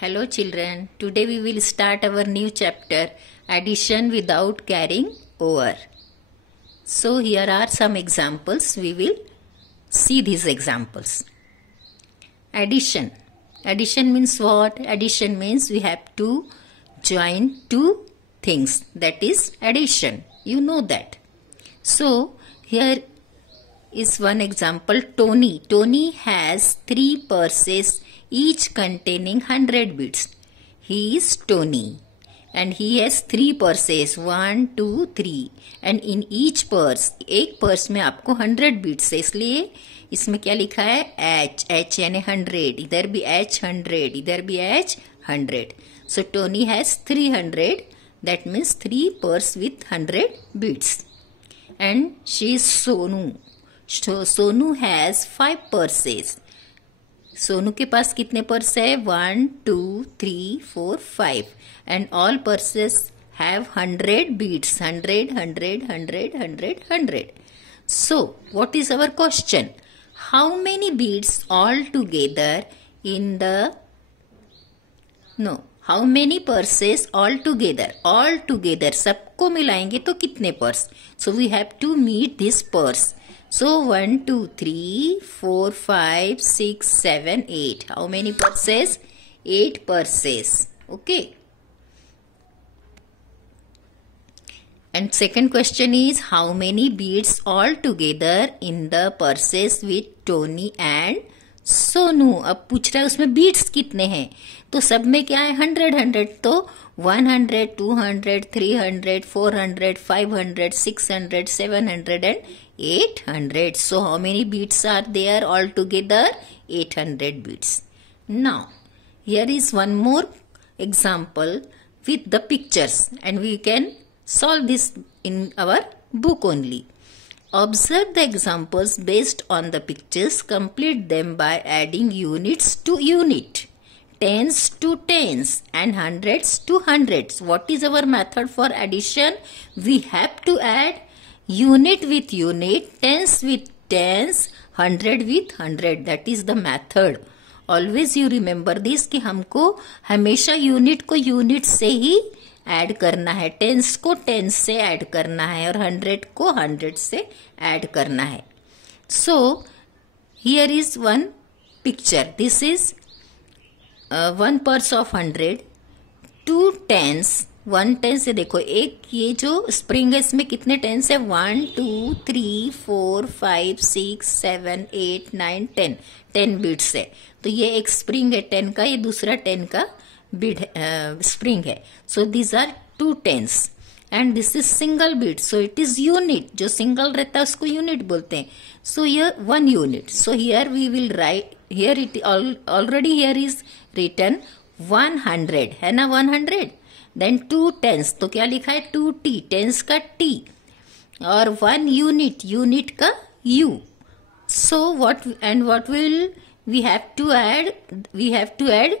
Hello children, today we will start our new chapter, addition without carrying over. So here are some examples, we will see these examples. Addition. Addition means what? Addition means we have to join two things, that is addition. You know that. So here is one example, Tony. Tony has 3 purses, each containing 100 beads. He is Tony and he has 3 purses, 1, 2, 3, and in each purse, एक purse में आपको 100 beats है, इसलिए इसमें क्या लिखा है H यानी 100, इधर भी H 100, इधर भी H 100. So Tony has 300, that means 3 purse with 100 beads. And she is Sonu. So Sonu has 5 purses. Sonu के पास कितने पर्स है? 1, 2, 3, 4, 5 and all purses have 100 beads. 100, 100, 100, 100, 100. So what is our question? How many beads altogether in the how many purses altogether? Altogether सबको मिलाएंगे तो कितने purse? So we have to meet this purse. So 1, 2, 3, 4, 5, 6, 7, 8. How many purses? 8 purses. Okay. And second question is how many beads altogether in the purses with Tony and Sonu? अब पूछ रहा है उसमें beads कितने हैं? तो सब में क्या है? 100 100. तो 100, 200, 300, 400, 500, 600, 700 and 800. So how many beads are there altogether? 800 beads. Now here is one more example with the pictures and we can solve this in our book only. Observe the examples based on the pictures. Complete them by adding units to unit, tens to tens and hundreds to hundreds. What is our method for addition? We have to add unit with unit, tens with tens, 100 with 100. That is the method. Always you remember this कि हमको हमेशा unit को unit से ही add करना है, tense को tense से add करना है और 100 को 100 से ऐड करना है. So here is one picture. This is one purse of 100, 2 tens. 1 tense से देखो, एक ये जो स्प्रिंग है इसमें कितने टेंस है? 1, 2, 3, 4, 5, 6, 7, 8, 9, 10. 10 बीड्स है. तो ये एक स्प्रिंग है 10 का, ये दूसरा 10 का बीड स्प्रिंग है. So these are 2 tens and this is single bead. So it is unit. जो सिंगल रहता है उसको यूनिट बोलते हैं. सो ये 1 unit. So here we will write, here it already here is written 100 है ना, 100. देन 2 टेंस, तो क्या लिखा है? 2t, टेंस का t और 1 यूनिट, यूनिट का u. So what will we have to add? We have to add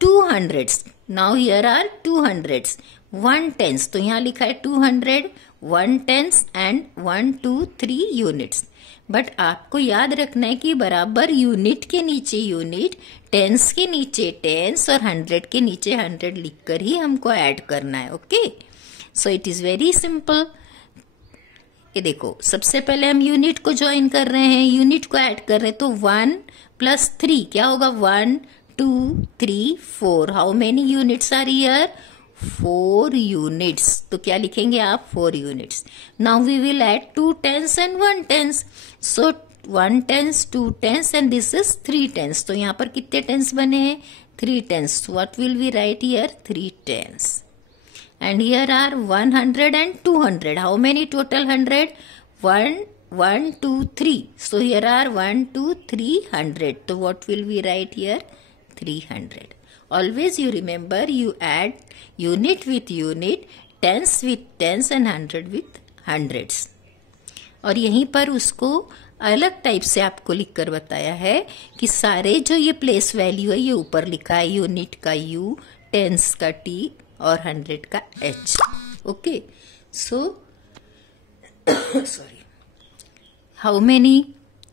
2 hundreds. Now here are 2 hundreds. 1 tens, तो यहाँ लिखा है 200, 1 tens and 1, 2, 3 units. बट आपको याद रखना है कि बराबर यूनिट के नीचे यूनिट, टेंस के नीचे टेंस और 100 के नीचे 100 लिखकर ही हमको ऐड करना है. Okay, so it is very simple. ये देखो, सबसे पहले हम यूनिट को ज्वाइन कर रहे हैं, यूनिट को ऐड कर रहे हैं. तो 1 + 3 क्या होगा? 1, 2, 3, 4. How many units are here? 4 units. तो क्या लिखेंगे आप? 4 units. Now we will add 2 tens and 1 tens. So 1 tens, 2 tens and this is 3 tens. तो यहाँ पर कितने tens बने हैं? 3 tens. What will we write here? 3 tens. And here are 100 and 200. How many total 100? 1, 2, 3. So here are 1, 2, 300. So what will we write here? 300. Always you remember, you add unit with unit, tens with tens and 100 with hundreds. और यहीं पर उसको अलग type से आपको लिखकर बताया है कि सारे जो ये प्लेस वैल्यू है ये ऊपर लिखा है, यूनिट का u, टेंस का t और 100 का h. Okay, so sorry, how many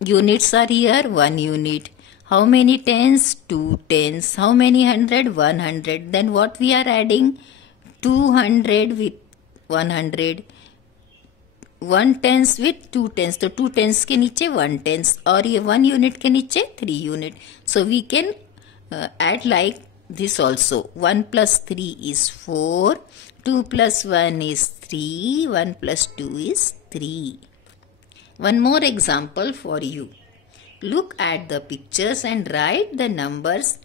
units are here? 1 unit. How many tens? 2 tens. How many hundred? 100. Then what we are adding? 200 with 100. 1 tens with 2 tens. तो 2 tens के नीचे 1 tens और ये 1 unit के नीचे 3 unit. So we can add like this also. 1 plus 3 is 4. 2 plus 1 is 3. 1 plus 2 is 3. One more example for you. Look at the pictures and write the numbers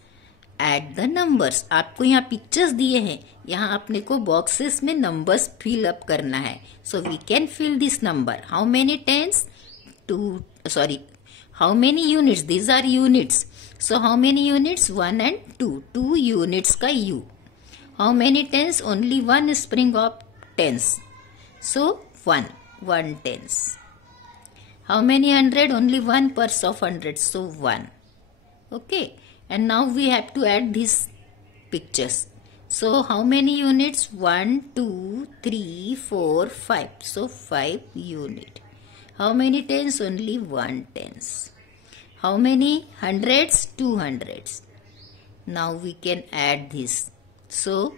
at the numbers. आपको यहाँ pictures दिए हैं, यहाँ आपने को boxes में numbers fill up करना है. So we can fill this number. How many tens? How many units? These are units. So how many units? 1 and 2. 2 units का U. How many tens? Only one spring of tens. So 1 tens. How many hundred? Only one purse of hundred. So 1. Okay. And now we have to add these pictures. So how many units? 1, 2, 3, 4, 5. So 5 unit. How many tens? Only 1 tens. How many hundreds? 2 hundreds. Now we can add this. So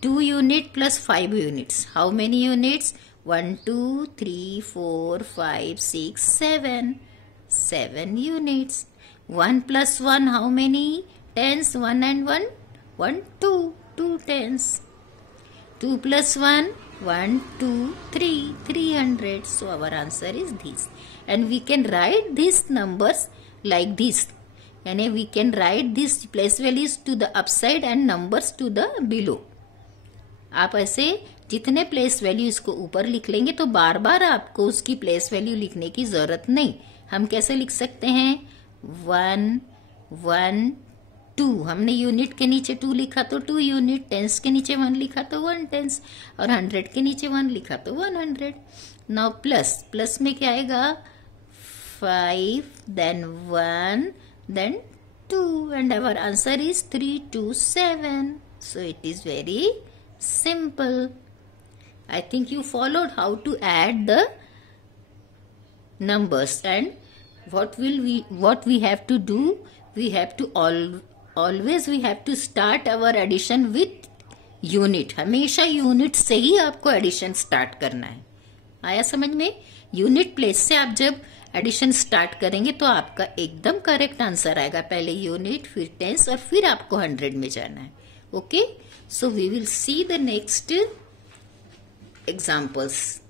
2 unit plus 5 units. How many units? 1, 2, 3, 4, 5, 6, 7. 7 units. 1 plus 1, how many tens? 1 and 1? 1, 2. 2 tens. 2 plus 1? 1, 2, 3. 300. So our answer is this. And we can write these numbers like this. And we can write these place values to the upside and numbers to the below. आप ऐसे जितने place value इसको ऊपर लिख लेंगे तो बार बार आपको उसकी प्लेस वैल्यू लिखने की जरूरत नहीं. हम कैसे लिख सकते हैं? 1, 1, 2. हमने यूनिट के नीचे 2 लिखा तो 2 यूनिट. टेंस के नीचे 1 लिखा तो 1 टेंस और 100 के नीचे 1 लिखा तो 100. नाउ प्लस में क्या आएगा? 5, then 1, then 2, and our answer is 327. So it is very simple. I think you followed how to add the numbers. And what we have to do? We have to always we have to start our addition with unit. हमेशा unit से ही आपको addition start करना है. आया समझ में? Unit place से आप जब एडिशन स्टार्ट करेंगे तो आपका एकदम करेक्ट आंसर आएगा. पहले यूनिट, फिर टेंस और फिर आपको 100 में जाना है. Okay, so we will see the next examples.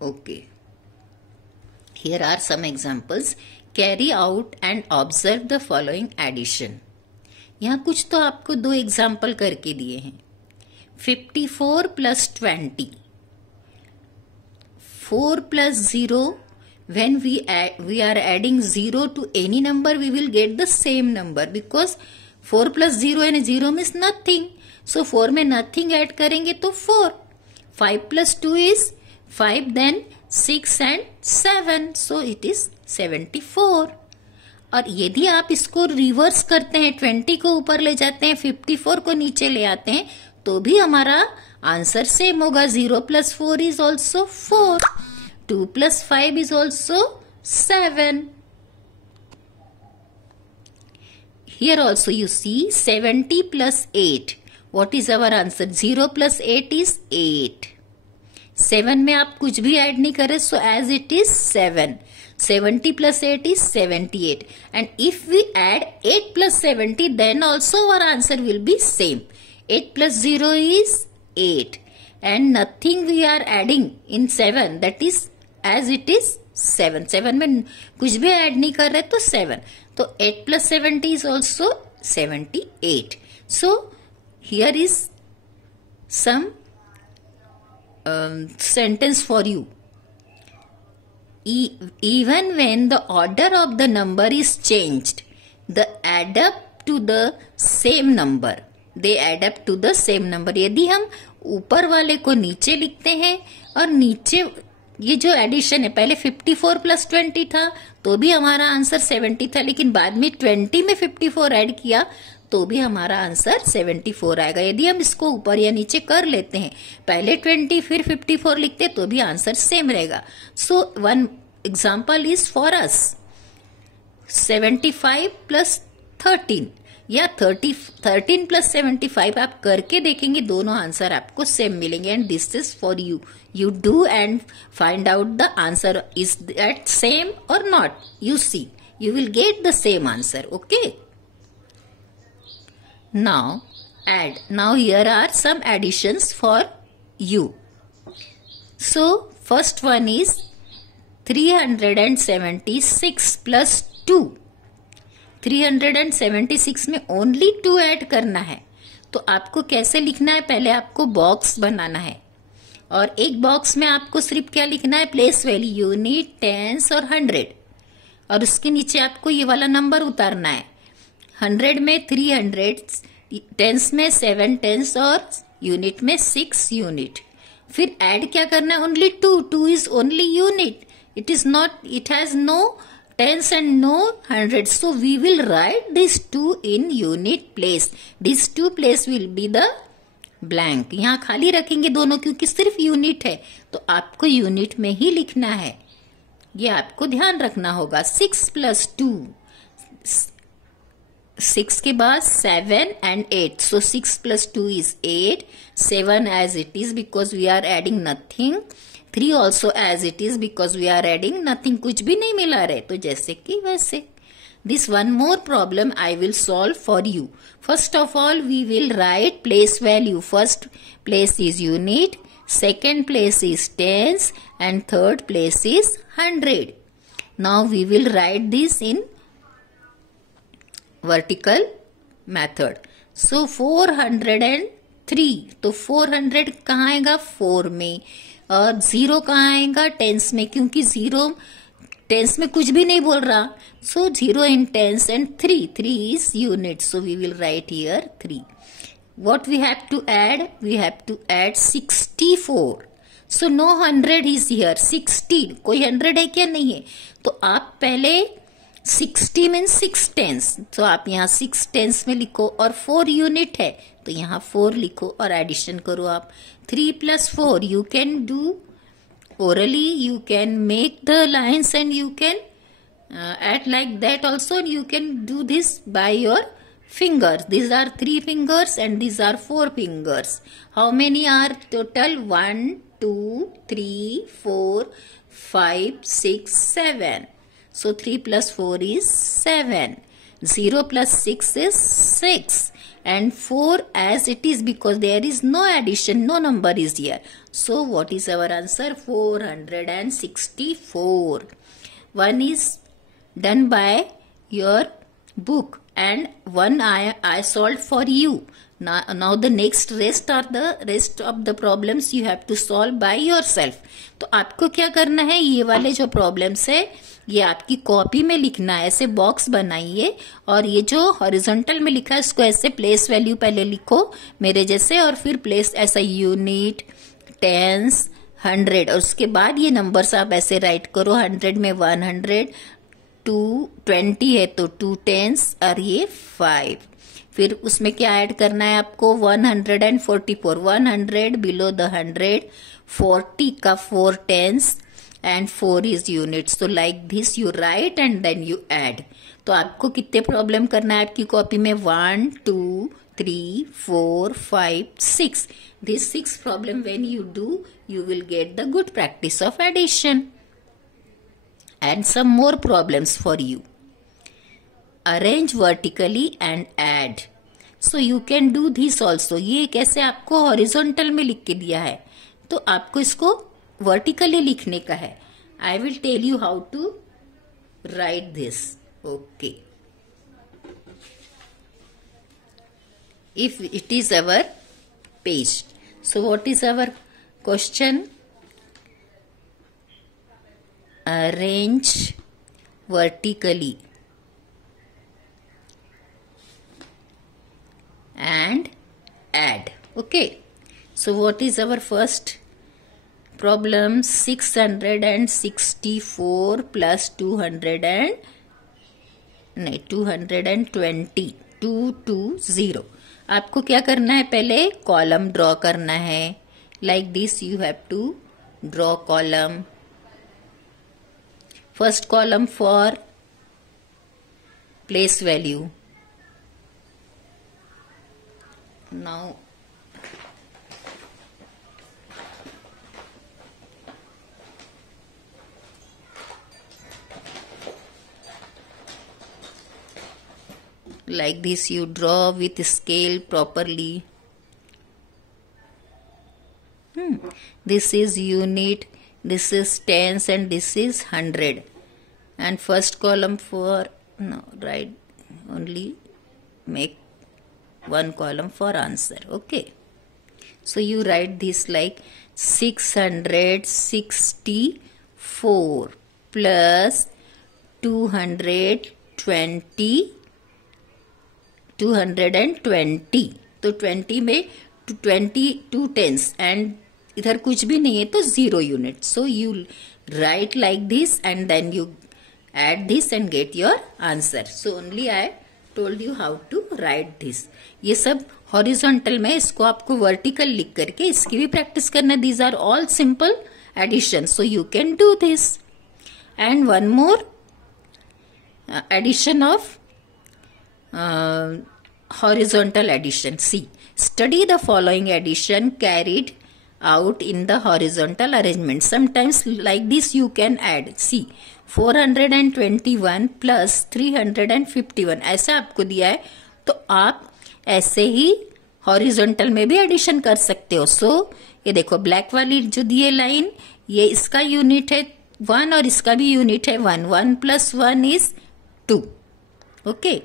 Okay. Here are some examples. Carry out and observe the following addition. यहाँ कुछ तो आपको 2 एग्जाम्पल करके दिए हैं. 54 plus 20. 4 plus 0. When we are adding 0 to any number, we will get the same number because 4 plus 0 and 0 means nothing. So 4 में nothing add करेंगे तो 4. 5 plus 2 is 5, then 6 and 7. So it is 74. और यदि आप इसको रिवर्स करते हैं, 20 को ऊपर ले जाते हैं, 54 को नीचे ले आते हैं, तो भी हमारा आंसर सेम होगा. 0 plus 4 is also 4. 2 plus 5 is also 7. Here also you see 70 plus 8. What is our answer? 0 plus 8 is 8. 7 में आप कुछ भी ऐड नहीं करें, so as it is 7. 70 plus 8 is 78. And if we add 8 plus 70, then also our answer will be same. 8 plus 0 is 8. And nothing we are adding in 7, that is as it is 7. 7 में कुछ भी add नहीं कर रहे तो 7. तो 8 plus 70 is also 78. So here is some sentence for you. Even when the order of the number is changed, they add up to the same number. यदि हम ऊपर वाले को नीचे लिखते हैं और नीचे ये जो एडिशन है, पहले 54 प्लस 20 था तो भी हमारा आंसर 70 था, लेकिन बाद में 20 में 54 ऐड किया तो भी हमारा आंसर 74 आएगा। यदि हम इसको ऊपर या नीचे कर लेते हैं, पहले 20 फिर 54 लिखते तो भी आंसर सेम रहेगा। So one example is for us 75 plus 13 या 13 प्लस 75 आप करके देखेंगे, दोनों आंसर आपको सेम मिलेंगे। And this is for you, you do and find out the answer, is that same or not. You see, you will get the same answer. Okay, now add. Now here are some additions for you. So first one is 376 plus 2. 376 में only 2 add करना है, तो आपको कैसे लिखना है, पहले आपको बॉक्स बनाना है और एक बॉक्स में आपको सिर्फ क्या लिखना है, प्लेस वैल्यू, यूनिट, टेंस और 100, और उसके नीचे आपको ये वाला नंबर उतारना है। 100 में 300, टेंस में 7 टेंस और यूनिट में 6 यूनिट। फिर ऐड क्या करना है, only 2 is only unit, it is not, it has no tens and no 100, so we will write this 2 in unit place. This 2 place will be the blank, यहां खाली रखेंगे दोनों क्योंकि सिर्फ यूनिट है, तो आपको यूनिट में ही लिखना है, ये आपको ध्यान रखना होगा। 6 प्लस 2, 6 के बाद 7 and 8, so 6 plus 2 is 8, 7 as it is because we are adding nothing, 3 also as it is because we are adding nothing, कुछ भी नहीं मिला रहे, तो जैसे कि वैसे। This one more problem I will solve for you. First of all, we will write place value. First place is unit, second place is tens, and third place is 100. Now we will write this in vertical method. So 403, तो 400 कहाँ आएगा, 4 में, और 0 कहाँ आएगा, tense में, क्योंकि 0 tense में कुछ भी नहीं बोल रहा, so 0 in tens, and 3 is unit, so we will write here 3. What we have to add, we have to add 64, so no 100 is here, 60, कोई 100 है क्या, नहीं है, तो आप पहले 60 means 6 tens, तो आप यहाँ 6 tens में लिखो, और 4 unit है तो यहाँ 4 लिखो और एडिशन करो आप। 3 plus 4 you can do orally, you can make the lines and you can add like that also. You can do this by your fingers. These are 3 fingers and these are 4 fingers. How many are total? 1 2 3 4 5 6 7. So 3 plus 4 is 7. 0 plus 6 is 6. And 4 as it is because there is no addition, no number is here. So what is our answer? 464. One is done by your book and one I solved for you. Now the next rest of the problems you have to solve by yourself. तो आपको क्या करना है, ये वाले जो problems है ये आपकी कॉपी में लिखना है, ऐसे बॉक्स बनाइए और ये जो हॉरिजॉन्टल में लिखा है इसको ऐसे प्लेस वैल्यू पहले लिखो मेरे जैसे, और फिर प्लेस ऐसा यूनिट, टेंस, 100, और उसके बाद ये नंबर्स आप ऐसे राइट करो। 100 में 100, 220 है तो 2 टेंस और ये 5। फिर उसमें क्या ऐड करना है आपको, 144, 100 बिलो द 100, 40 का 4 tense and 4 is units. So like this you write and then you add. तो आपको कितने प्रॉब्लम करना है आपकी कॉपी में, 1 2 3 4 5 6. This 6 problem when you do, you will get the good practice of addition. And some more problems for you. Arrange vertically and add. So you can do this also. ये कैसे आपको horizontal में लिख के दिया है, तो आपको इसको vertically लिखने का है. I will tell you how to write this. Okay. If it is our page. So what is our question? Arrange vertically and add. Okay. So what is our first Problem 664 plus 220 220. आपको क्या करना है, पहले column draw करना है. Like this you have to draw column. First column for place value. Now like this you draw with scale properly. This is unit, this is tens, and this is 100. And first column for, no, right, only make one column for answer. Okay, so you write this like 664 plus 220. तो 20 में 22 tense and इधर कुछ भी नहीं है तो 0 unit. So you write like this and then you add this and get your answer. So only I told you how to write this. ये सब हॉरिजॉन्टल में, इसको आपको वर्टिकल लिख करके इसकी भी प्रैक्टिस करना. These are all simple addition, so you can do this. And one more addition of horizontal addition. See, study the following addition carried out in the horizontal arrangement. Sometimes like this you can add. See, 421 plus 351 ऐसा आपको दिया है तो आप ऐसे ही horizontal में भी addition कर सकते हो. सो ये देखो ब्लैक वाली जो दिए लाइन, ये इसका यूनिट है 1 और इसका भी यूनिट है 1. 1 plus 1 is 2. Okay,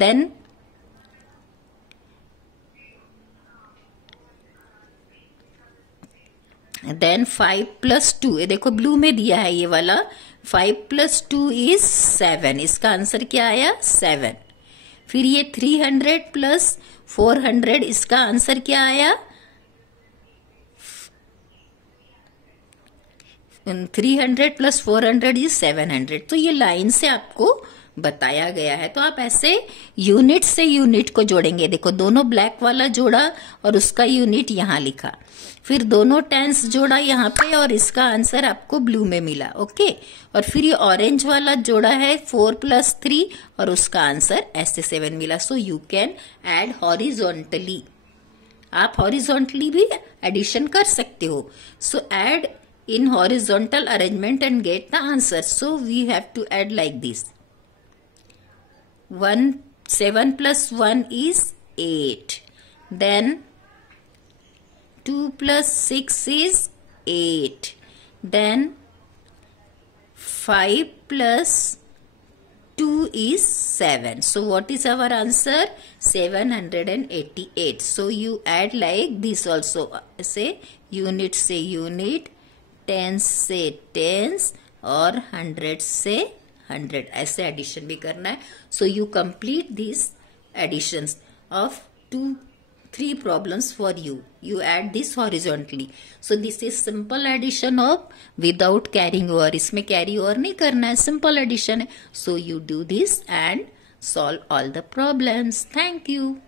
then 5 plus 2, ये देखो ब्लू में दिया है ये वाला. 5 plus 2 is 7. इसका आंसर क्या आया, 7. फिर ये 300 plus 400, इसका आंसर क्या आया, 300 plus 400 is 700. तो ये लाइन से आपको बताया गया है. तो आप ऐसे यूनिट से यूनिट को जोड़ेंगे. देखो दोनों ब्लैक वाला जोड़ा और उसका यूनिट यहाँ लिखा, फिर दोनों टेंस जोड़ा यहाँ पे और इसका आंसर आपको ब्लू में मिला. ओके, और फिर ये ऑरेंज वाला जोड़ा है 4 plus 3 और उसका आंसर ऐसे 7 मिला. सो यू कैन ऐड हॉरिजॉन्टली. आप हॉरिजॉन्टली भी एडिशन कर सकते हो. सो add in horizontal arrangement and get the answer. So we have to add like this. 7 plus 1 is 8. Then 2 plus 6 is 8. Then 5 plus 2 is 7. So what is our answer? 788. So you add like this also. Say unit से unit, tens से tens और 100 से 100, ऐसे addition भी करना है. So you complete this additions of 2-3 problems for you. You add this horizontally. So this is simple addition of without carrying over. इसमें carry over नहीं करना है, सिंपल एडिशन है. So you do this and solve all the problems. Thank you.